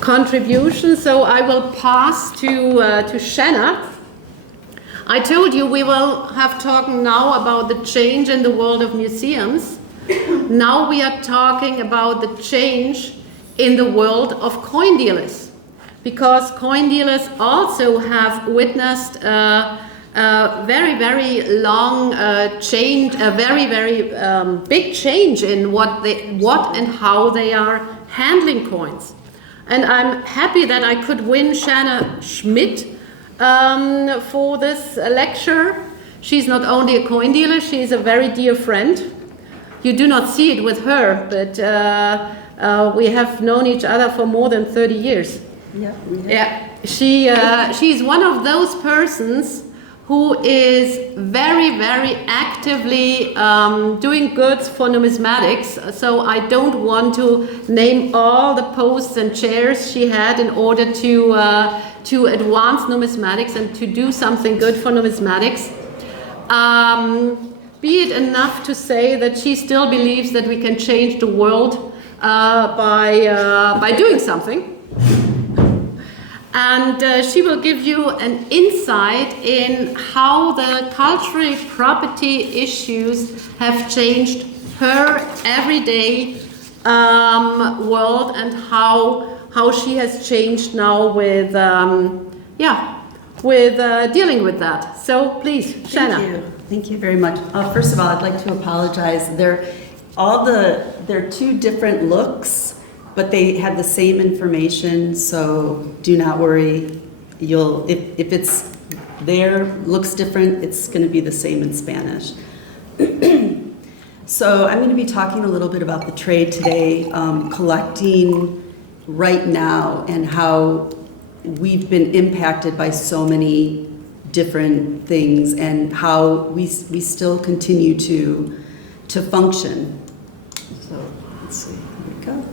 contribution. So I will pass to Shanna. I told you we will have talking now about the change in the world of museums. Now we are talking about the change in the world of coin dealers, because coin dealers also have witnessed a very, very long change, a very, very big change in what and how they are handling coins. And I'm happy that I could win Shanna Schmidt for this lecture. She's not only a coin dealer, she's a very dear friend. You do not see it with her, but we have known each other for more than 30 years. Yeah. She's one of those persons who is very, very actively doing goods for numismatics. So I don't want to name all the posts and chairs she had in order to advance numismatics and to do something good for numismatics. Be it enough to say that she still believes that we can change the world by doing something. And she will give you an insight in how the cultural property issues have changed her everyday world, and how she has changed now with dealing with that. So please, Shanna. Thank you very much. First of all, I'd like to apologize. They're two different looks, but they have the same information, so do not worry. If it's there, looks different, it's going to be the same in Spanish. So I'm going to be talking a little bit about the trade today, collecting right now, and how we've been impacted by so many different things, and how we still continue to function. So let's see, here we go.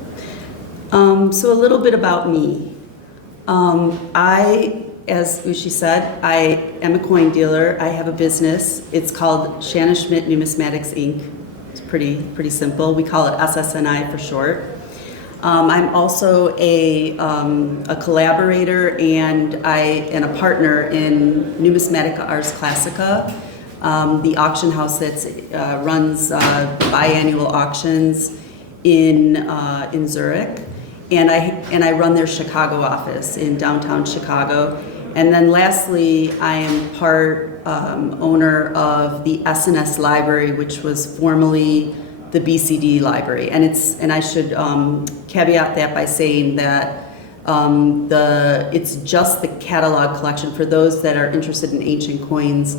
So a little bit about me. As Ushi said, I am a coin dealer. I have a business. It's called Shanna Schmidt Numismatics Inc. It's pretty simple. We call it SSNI for short. I'm also a collaborator and a partner in Numismatica Ars Classica, the auction house that runs biannual auctions in Zurich, and I run their Chicago office in downtown Chicago. And then lastly, I am part owner of the S&S Library, which was formerly the BCD Library, and I should caveat that by saying that it's just the catalog collection. For those that are interested in ancient coins,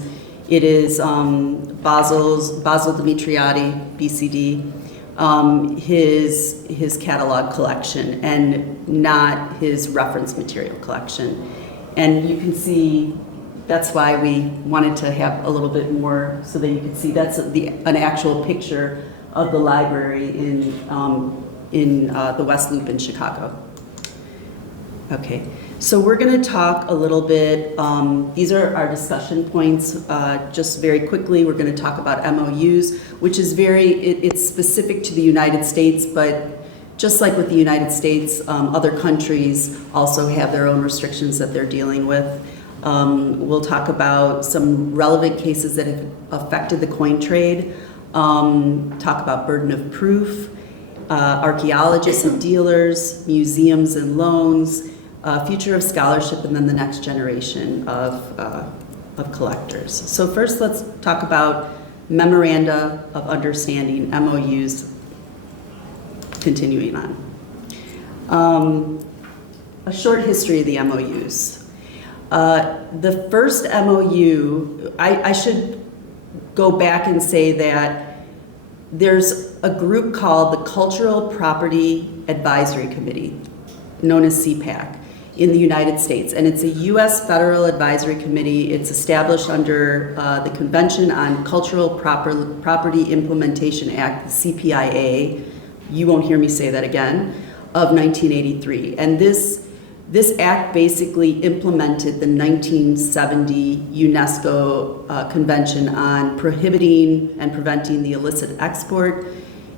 it is Basil Dimitriati, BCD, his catalog collection, and not his reference material collection. And you can see that's why we wanted to have a little bit more, so that you can see that's an actual picture of the library in the West Loop in Chicago. Okay, so we're going to talk a little bit, these are our discussion points. Just very quickly, we're going to talk about MOUs, which is it's specific to the United States, but just like with the United States, other countries also have their own restrictions that they're dealing with. We'll talk about some relevant cases that have affected the coin trade, talk about burden of proof, archaeologists and dealers, museums and loans, future of scholarship, and then the next generation of collectors. So first, let's talk about Memoranda of Understanding, MOUs, continuing on. A short history of the MOUs. The first MOU, I should go back and say that there's a group called the Cultural Property Advisory Committee, known as CPAC, in the United States. And it's a U.S. Federal Advisory Committee. It's established under the Convention on Cultural Property Implementation Act, the CPIA, you won't hear me say that again, of 1983. And this act basically implemented the 1970 UNESCO Convention on prohibiting and preventing the illicit export,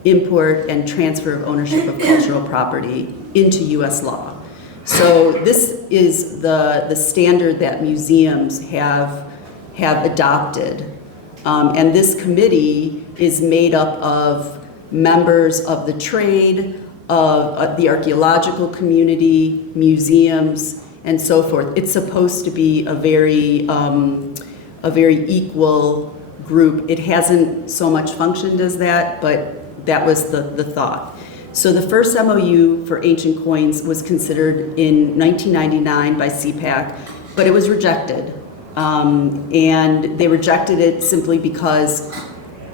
import, and transfer of ownership of cultural property into U.S. law. So this is the standard that museums have adopted. And this committee is made up of members of the trade, of the archaeological community, museums, and so forth. It's supposed to be a very equal group. It hasn't so much functioned as that, but that was the thought. So the first MOU for ancient coins was considered in 1999 by CPAC, but it was rejected. And they rejected it simply because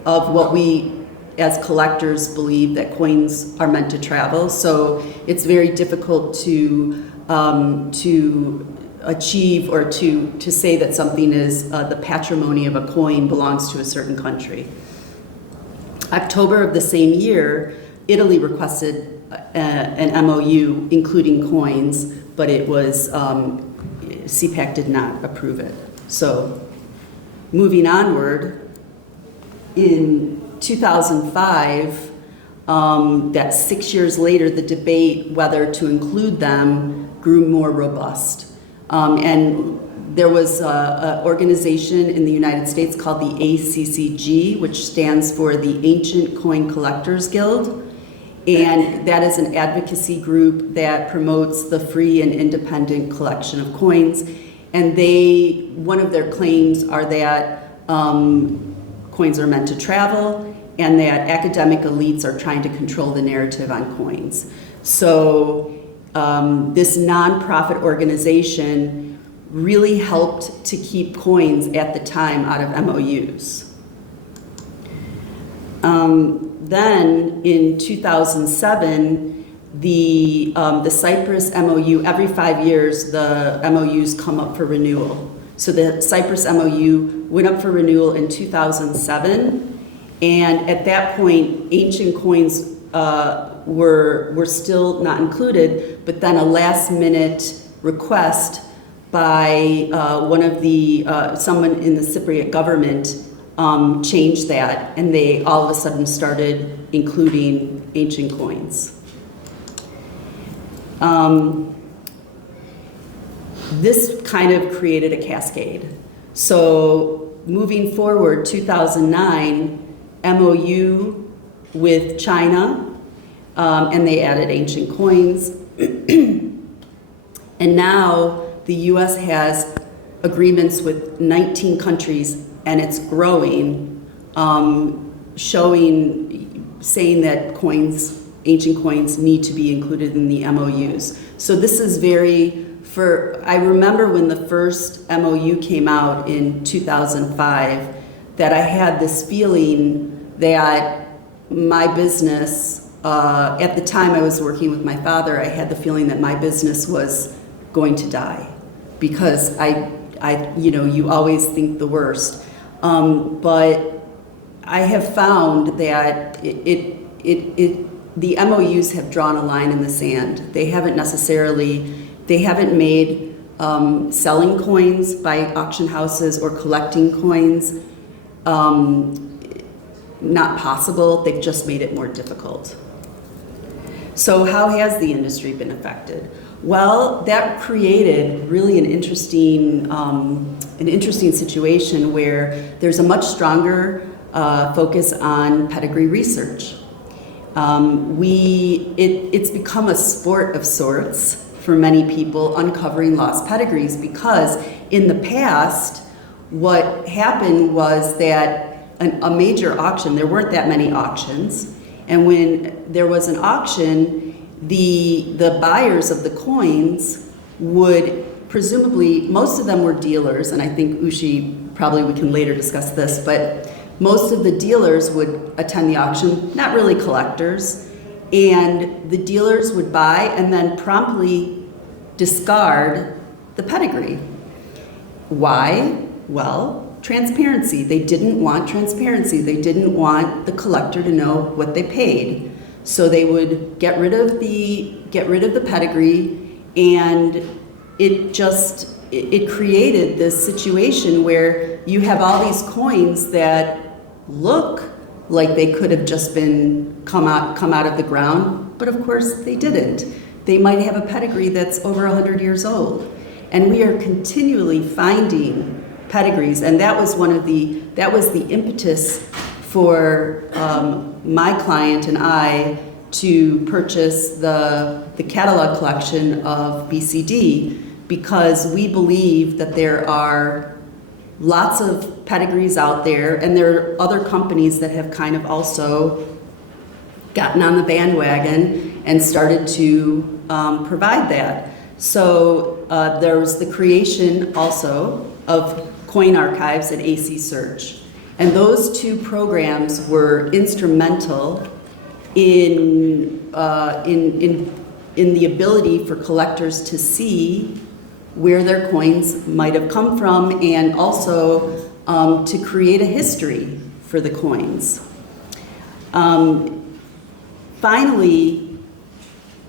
of what we as collectors believe, that coins are meant to travel. So it's very difficult to achieve or to say that something is the patrimony of a coin belongs to a certain country. October of the same year, Italy requested an MOU including coins, but it was CPAC did not approve it. So moving onward, in 2005, that's 6 years later, the debate whether to include them grew more robust. And there was an organization in the United States called the ACCG, which stands for the Ancient Coin Collectors Guild. And that is an advocacy group that promotes the free and independent collection of coins. And one of their claims are that coins are meant to travel, and that academic elites are trying to control the narrative on coins. So this nonprofit organization really helped to keep coins at the time out of MOUs. Then in 2007, the Cyprus MOU, every 5 years the MOUs come up for renewal. So the Cyprus MOU went up for renewal in 2007, and at that point, ancient coins were still not included, but then a last-minute request by someone in the Cypriot government changed that, and they all of a sudden started including ancient coins. This kind of created a cascade. So moving forward, 2009, MOU with China, and they added ancient coins. And now the US has agreements with 19 countries, and it's growing, saying that ancient coins need to be included in the MOUs. So this is I remember when the first MOU came out in 2005, that I had this feeling that my business, at the time I was working with my father, I had the feeling that my business was going to die, because you always think the worst. But I have found that the MOUs have drawn a line in the sand. They haven't made selling coins by auction houses or collecting coins not possible. They've just made it more difficult. So how has the industry been affected? Well, that created really an interesting situation where there's a much stronger focus on pedigree research. It's become a sport of sorts for many people, uncovering lost pedigrees, because in the past, what happened was that a major auction, there weren't that many auctions, and when there was an auction, the buyers of the coins would presumably, most of them were dealers, and I think Ushi, probably we can later discuss this, but most of the dealers would attend the auction, not really collectors, and the dealers would buy and then promptly discard the pedigree. Why? Well, transparency. They didn't want transparency. They didn't want the collector to know what they paid. So they would get rid of the pedigree, and it created this situation where you have all these coins that look like they could have just come out of the ground, but of course they didn't. they might have a pedigree that's over 100 years old. And we are continually finding pedigrees, and that was the impetus for my client and I to purchase the catalog collection of BCD, because we believe that there are lots of pedigrees out there, and there are other companies that have kind of also gotten on the bandwagon and started to provide that. So there was the creation also of Coin Archives and AC Search. And those two programs were instrumental in the ability for collectors to see where their coins might have come from, and also to create a history for the coins. Finally,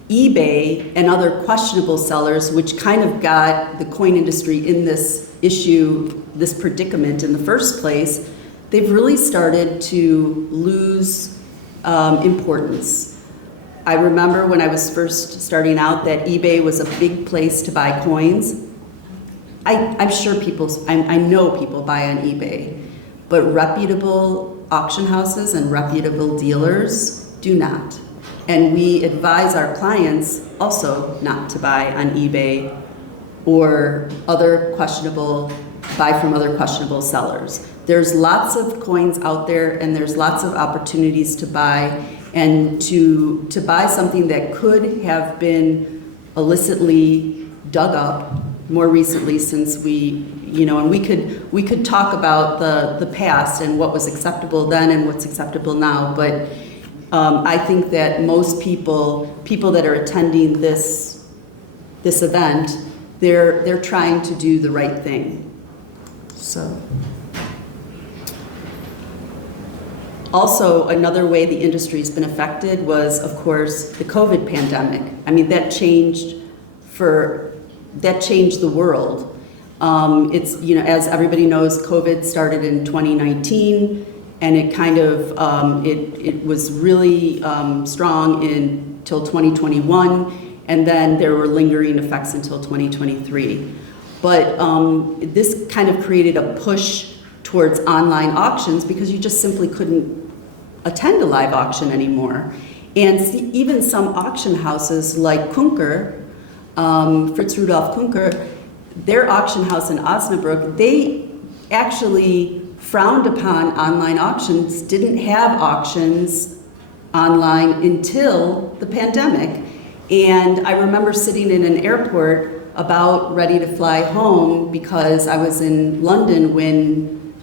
eBay and other questionable sellers, which kind of got the coin industry in this issue, this predicament in the first place, they've really started to lose importance. I remember when I was first starting out that eBay was a big place to buy coins. I'm sure I know people buy on eBay, but reputable auction houses and reputable dealers do not. And we advise our clients also not to buy on eBay or buy from other questionable sellers. There's lots of coins out there, and there's lots of opportunities to buy, and to buy something that could have been illicitly dug up more recently, since and we could talk about the past and what was acceptable then and what's acceptable now, but I think that most people that are attending this event, they're trying to do the right thing. So, also another way the industry's been affected was, of course, the COVID pandemic. I mean, that changed the world. It's, as everybody knows, COVID started in 2019. And it kind of, it was really strong until 2021, and then there were lingering effects until 2023. But this kind of created a push towards online auctions, because you just simply couldn't attend a live auction anymore. And even some auction houses like Kunker, Fritz Rudolf Kunker, their auction house in Osnabrück, they actually frowned upon online auctions, didn't have auctions online until the pandemic. And I remember sitting in an airport about ready to fly home, because I was in London when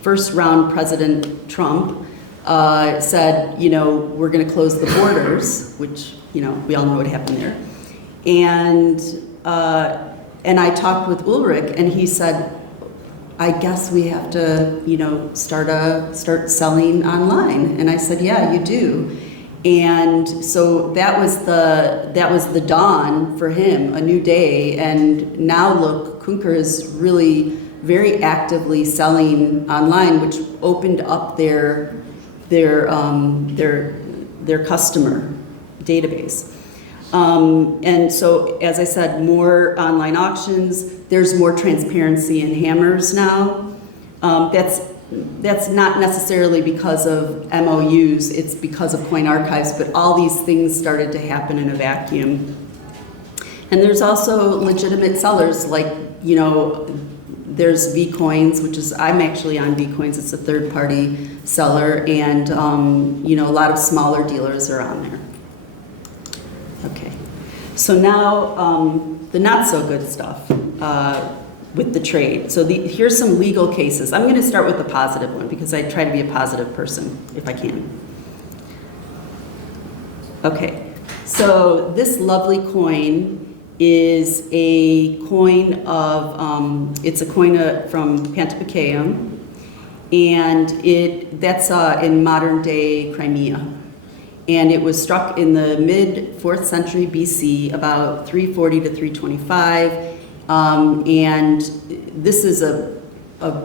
first round President Trump said, we're going to close the borders, which, we all know what happened there. And I talked with Ulrich, and he said, I guess we have to, start selling online. And I said, yeah, you do. And so that was the dawn for him, a new day. And now look, Kunker is really very actively selling online, which opened up their customer database. And so, as I said, more online auctions. There's more transparency in hammers now. That's not necessarily because of MOUs, it's because of Coin Archives, but all these things started to happen in a vacuum. And there's also legitimate sellers, like, there's VCoins, which is, I'm actually on VCoins, it's a third-party seller, and, a lot of smaller dealers are on there. Okay, so now the not-so-good stuff. With the trade. So here's some legal cases. I'm going to start with the positive one, because I try to be a positive person if I can. Okay, so this lovely coin is a coin of, it's a coin from Pantipacaum, and that's in modern day Crimea. And it was struck in the mid 4th century BC, about 340 to 325. And this is a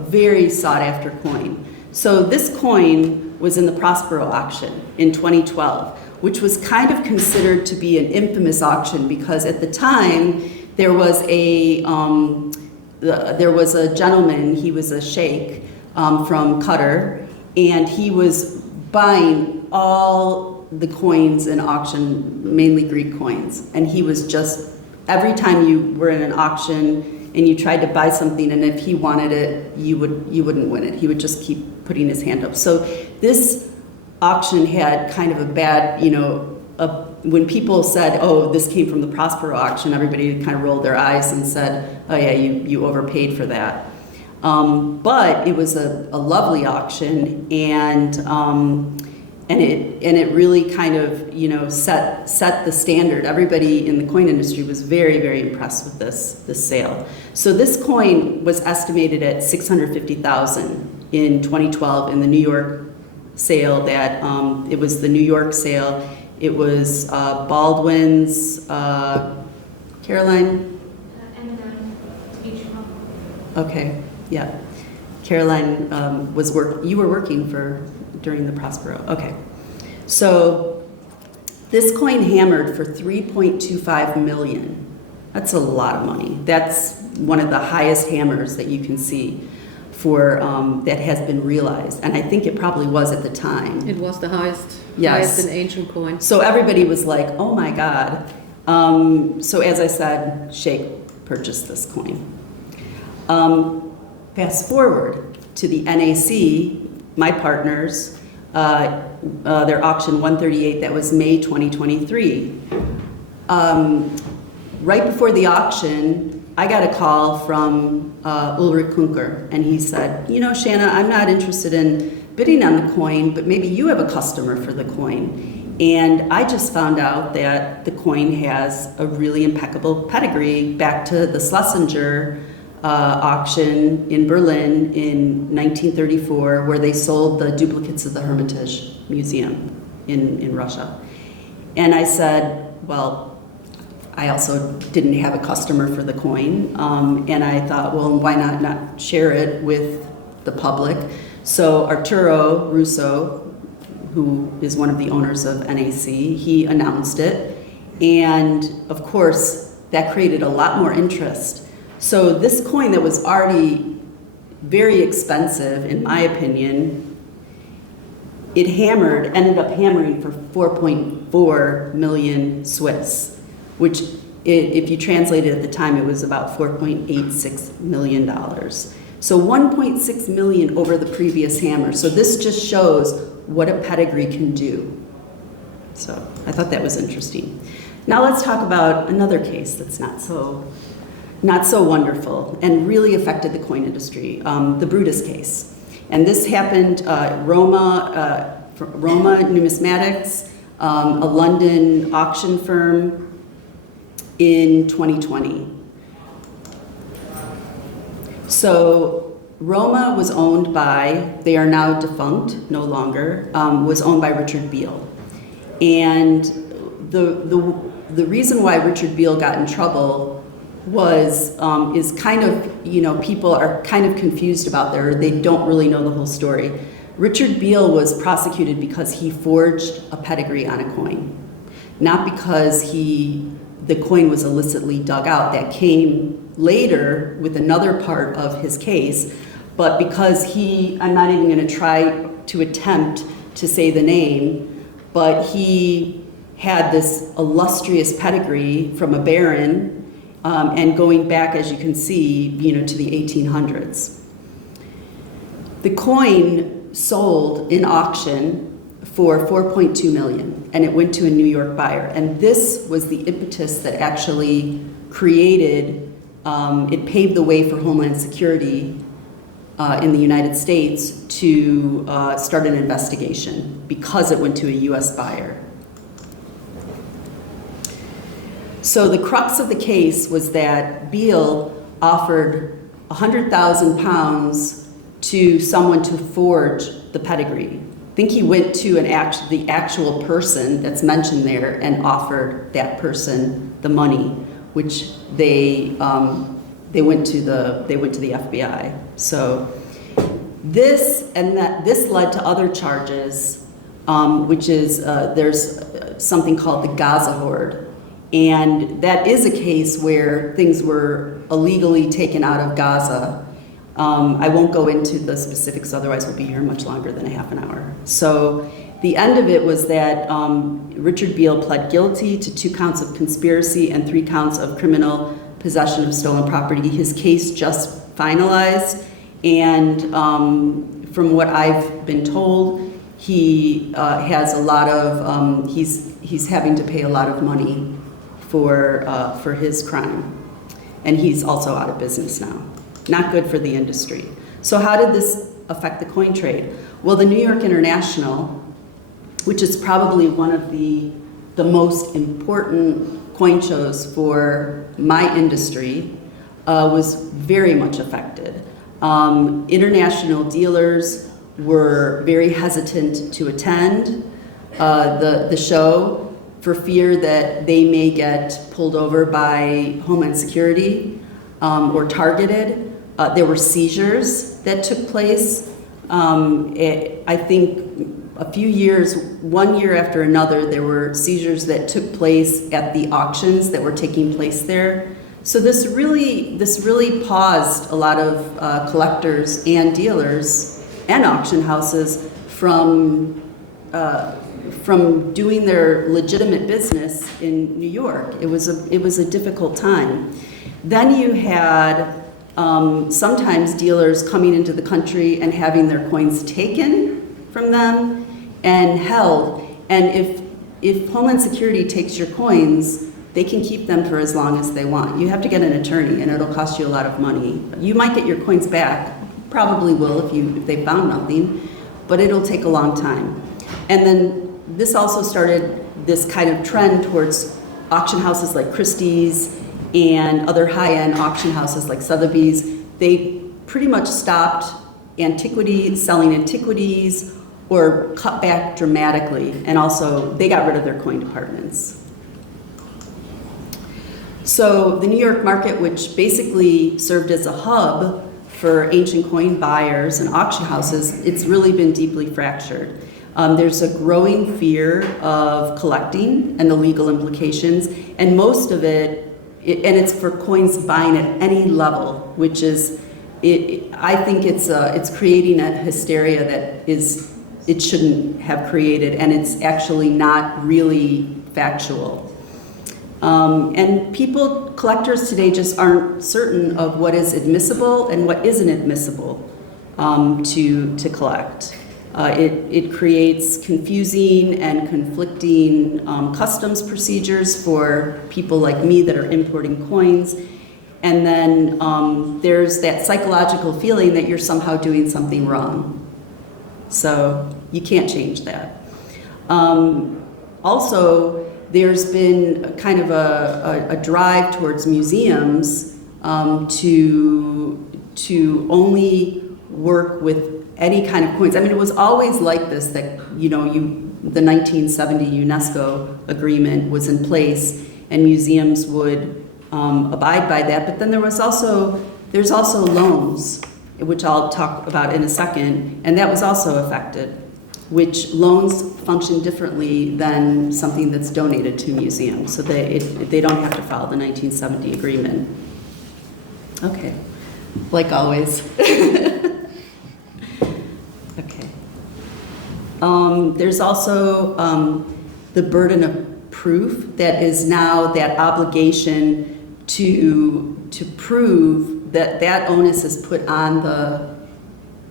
very sought after coin. So this coin was in the Prospero auction in 2012, which was kind of considered to be an infamous auction because at the time there was a gentleman, he was a sheikh from Qatar, and he was buying all the coins in auction, mainly Greek coins, and he was just, every time you were in an auction and you tried to buy something, and if he wanted it, you wouldn't win it. He would just keep putting his hand up. So this auction had kind of a bad, when people said, oh, this came from the Prospero auction, everybody kind of rolled their eyes and said, oh yeah, you overpaid for that. But it was a lovely auction, and it really kind of set the standard. Everybody in the coin industry was very, very impressed with this sale. So this coin was estimated at $650,000 in 2012 in the New York sale. That it was the New York sale. It was Baldwin's, Caroline. Okay, yeah. Caroline you were working during the Prospero. Okay. So this coin hammered for $3.25 million. That's a lot of money. That's one of the highest hammers that you can see for that has been realized. And I think it probably was at the time. It was the highest in ancient coin. So everybody was like, oh my God. So as I said, Sheikh purchased this coin. Fast forward to the NAC, my partners, their auction 138, that was May 2023. Right before the auction, I got a call from Ulrich Kunker, and he said, Shanna, I'm not interested in bidding on the coin, but maybe you have a customer for the coin. And I just found out that the coin has a really impeccable pedigree back to the Schlesinger auction in Berlin in 1934, where they sold the duplicates of the Hermitage Museum in Russia. And I said, well, I also didn't have a customer for the coin, and I thought, well, why not share it with the public? So Arturo Russo, who is one of the owners of NAC, he announced it, and of course that created a lot more interest. So this coin that was already very expensive, in my opinion, it ended up hammering for 4.4 million Swiss, which if you translate it at the time, it was about $4.86 million. So 1.6 million over the previous hammer. So this just shows what a pedigree can do. So I thought that was interesting. Now let's talk about another case that's not so wonderful and really affected the coin industry, the Brutus case. And this happened Roma Numismatics, a London auction firm, in 2020. So Roma was owned by, they are now defunct, no longer, was owned by Richard Beale. And the reason why Richard Beale got in trouble is kind of, people are kind of confused about there, they don't really know the whole story. Richard Beale was prosecuted because he forged a pedigree on a coin, not because the coin was illicitly dug out. That came later with another part of his case, but because I'm not even going to try to attempt to say the name, but he had this illustrious pedigree from a baron, and going back, as you can see, to the 1800s. The coin sold in auction for 4.2 million, and it went to a New York buyer. And this was the impetus that actually created, it paved the way for Homeland Security in the United States to start an investigation because it went to a US buyer. So the crux of the case was that Beale offered 100,000 pounds to someone to forge the pedigree. I think he went to the actual person that's mentioned there and offered that person the money, which they went to the FBI. So this led to other charges, which is there's something called the Gaza hoard. And that is a case where things were illegally taken out of Gaza. I won't go into the specifics, otherwise we'll be here much longer than a half an hour. So the end of it was that Richard Beale pled guilty to 2 counts of conspiracy and 3 counts of criminal possession of stolen property. His case just finalized, and from what I've been told, he has a lot of, he's having to pay a lot of money for his crime. And he's also out of business now. Not good for the industry. So how did this affect the coin trade? Well, the New York International, which is probably one of the most important coin shows for my industry, was very much affected. International dealers were very hesitant to attend the show for fear that they may get pulled over by Homeland Security or targeted. There were seizures that took place. I think a few years, one year after another, there were seizures that took place at the auctions that were taking place there. So this really paused a lot of collectors and dealers and auction houses from doing their legitimate business in New York. It was a difficult time. Then you had sometimes dealers coming into the country and having their coins taken from them and held. And if Homeland Security takes your coins, they can keep them for as long as they want. You have to get an attorney, and it'll cost you a lot of money. You might get your coins back, probably will if they found nothing, but it'll take a long time. And then this also started this kind of trend towards auction houses like Christie's and other high-end auction houses like Sotheby's. They pretty much stopped selling antiquities or cut back dramatically, and also they got rid of their coin departments. So the New York market, which basically served as a hub for ancient coin buyers and auction houses, it's really been deeply fractured. There's a growing fear of collecting and the legal implications, and most of it, and it's for coins buying at any level, which is, I think it's creating a hysteria that it shouldn't have created, and it's actually not really factual. And collectors today just aren't certain of what is admissible and what isn't admissible to collect. It creates confusing and conflicting customs procedures for people like me that are importing coins. And then there's that psychological feeling that you're somehow doing something wrong. So you can't change that. Also, there's been kind of a drive towards museums to only work with any kind of coins. I mean, it was always like this, that the 1970 UNESCO agreement was in place, and museums would abide by that. But then there's also loans, which I'll talk about in a second, and that was also affected, which loans function differently than something that's donated to museums. So they don't have to follow the 1970 agreement. Okay, like always. Okay. There's also the burden of proof that is now that obligation to prove that onus is put on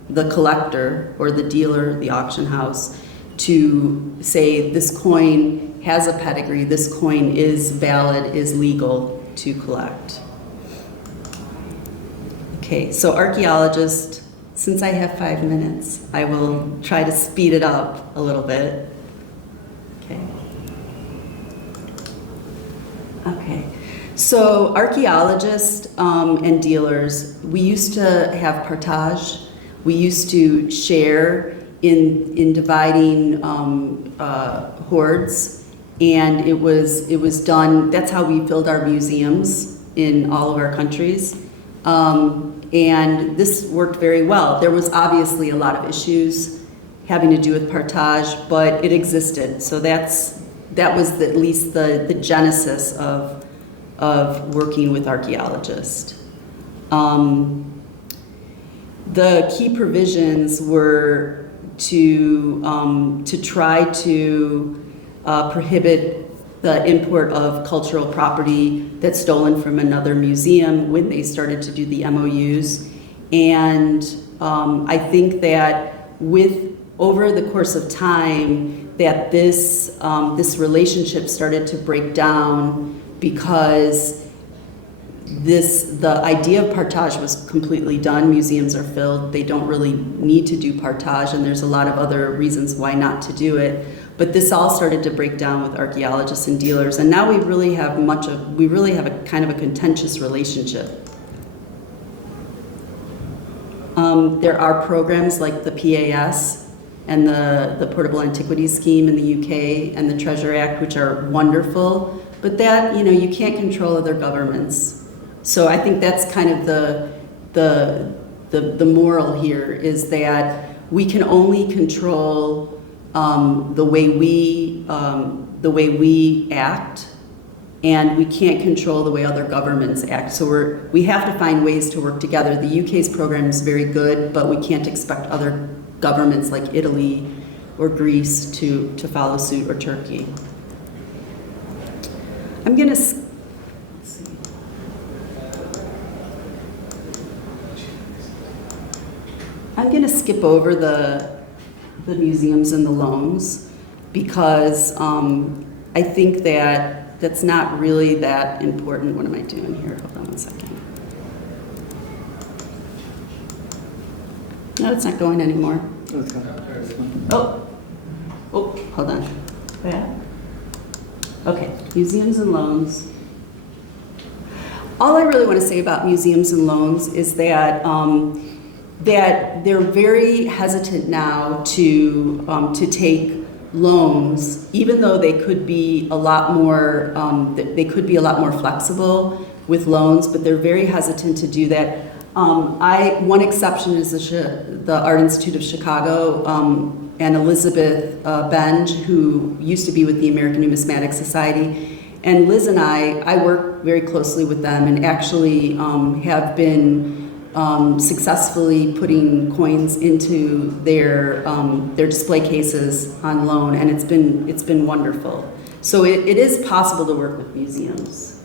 the collector or the dealer, the auction house, to say this coin has a pedigree, this coin is valid, is legal to collect. Okay, so archaeologist, since I have 5 minutes, I will try to speed it up a little bit. Okay. Okay. So archaeologists and dealers, we used to have partage. We used to share in dividing hoards, and it was done. That's how we filled our museums in all of our countries, and this worked very well. There was obviously a lot of issues having to do with partage, but it existed. So that's that was at least the genesis of working with archaeologists. The key provisions were to try to prohibit the import of cultural property that's stolen from another museum when they started to do the MOUs. And I think that over the course of time, that this relationship started to break down because the idea of partage was completely done. Museums are filled. They don't really need to do partage, and there's a lot of other reasons why not to do it. But this all started to break down with archaeologists and dealers, and now we really have a kind of a contentious relationship. There are programs like the PAS and the Portable Antiquities Scheme in the UK and the Treasure Act, which are wonderful, but that, you can't control other governments. So I think that's kind of the moral here, is that we can only control the way we act, and we can't control the way other governments act. So we have to find ways to work together. The UK's program is very good, but we can't expect other governments like Italy or Greece to follow suit, or Turkey. I'm going to skip over the museums and the loans, because I think that's not really that important. What am I doing here? Hold on one second. No, it's not going anymore. Oh, hold on. Yeah. Okay, museums and loans. All I really want to say about museums and loans is that that they're very hesitant now to take loans, even though they could be a lot more flexible with loans, but they're very hesitant to do that. One exception is the Art Institute of Chicago, and Elizabeth Benge, who used to be with the American Numismatic Society. And Liz and I work very closely with them, and actually have been successfully putting coins into their display cases on loan, and it's been wonderful. So it is possible to work with museums.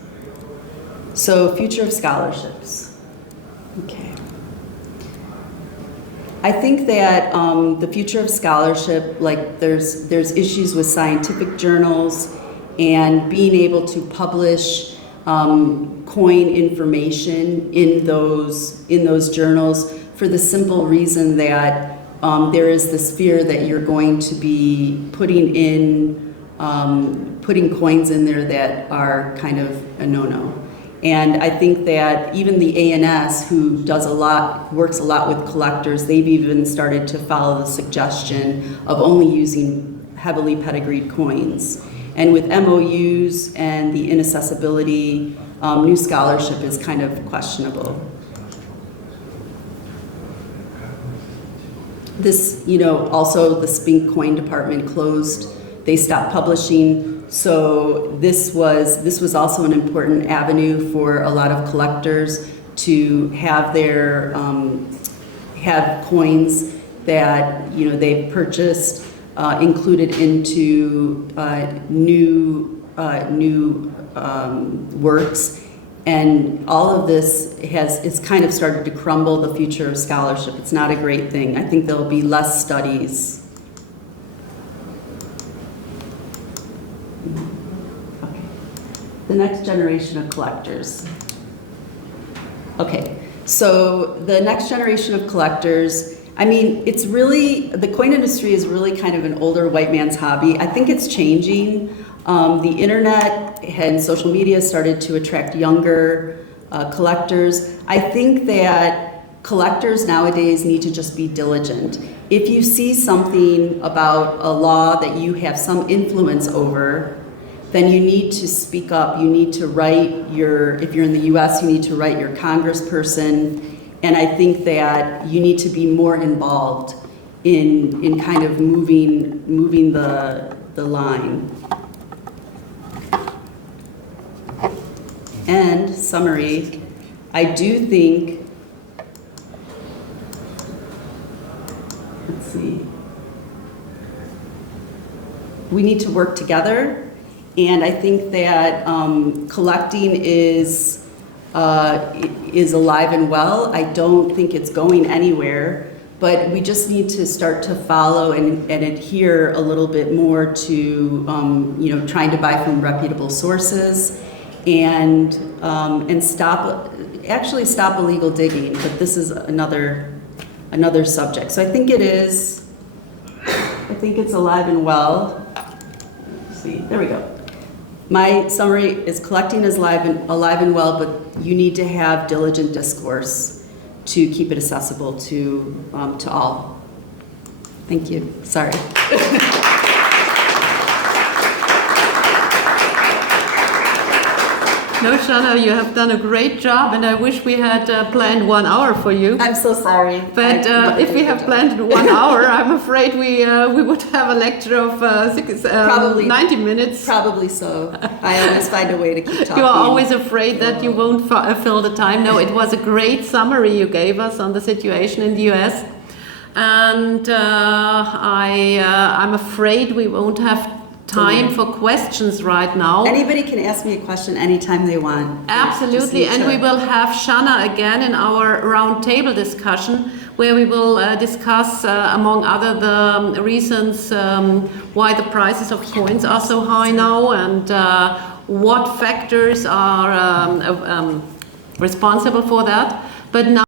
So, future of scholarships. Okay. I think that the future of scholarship, like there's issues with scientific journals and being able to publish coin information in those journals, for the simple reason that there is this fear that you're going to be putting coins in there that are kind of a no-no. And I think that even the ANS, who works a lot with collectors, they've even started to follow the suggestion of only using heavily pedigreed coins. And with MOUs and the inaccessibility, new scholarship is kind of questionable. This, also the Spink coin department closed. They stopped publishing. So this was also an important avenue for a lot of collectors to have their have coins that they've purchased included into new works, and all of this it's kind of started to crumble the future of scholarship. It's not a great thing. I think there'll be less studies. Okay. The next generation of collectors. Okay, so the next generation of collectors, it's really, the coin industry is really kind of an older white man's hobby. I think it's changing. The internet and social media started to attract younger collectors. I think that collectors nowadays need to just be diligent. If you see something about a law that you have some influence over, then you need to speak up. You need to write if you're in the US, you need to write your congressperson. And I think that you need to be more involved in kind of moving the line. end summary, I do think, let's see, we need to work together, and I think that collecting is alive and well. I don't think it's going anywhere, but we just need to start to follow and adhere a little bit more to trying to buy from reputable sources and stop illegal digging. But this is another subject. So I think it's alive and well. Let's see, there we go. My summary is collecting is alive and well, but you need to have diligent discourse to keep it accessible to all. Thank you. Sorry. No, Shanna, you have done a great job, and I wish we had planned 1 hour for you. I'm so sorry. But if we have planned 1 hour, I'm afraid we would have a lecture of 90 minutes. Probably so. I always find a way to keep talking. You are always afraid that you won't fill the time. No, it was a great summary you gave us on the situation in the US. And I'm afraid we won't have time for questions right now. Anybody can ask me a question anytime they want. Absolutely, and we will have Shanna again in our roundtable discussion, where we will discuss, among other, the reasons why the prices of coins are so high now, and what factors are responsible for that. But now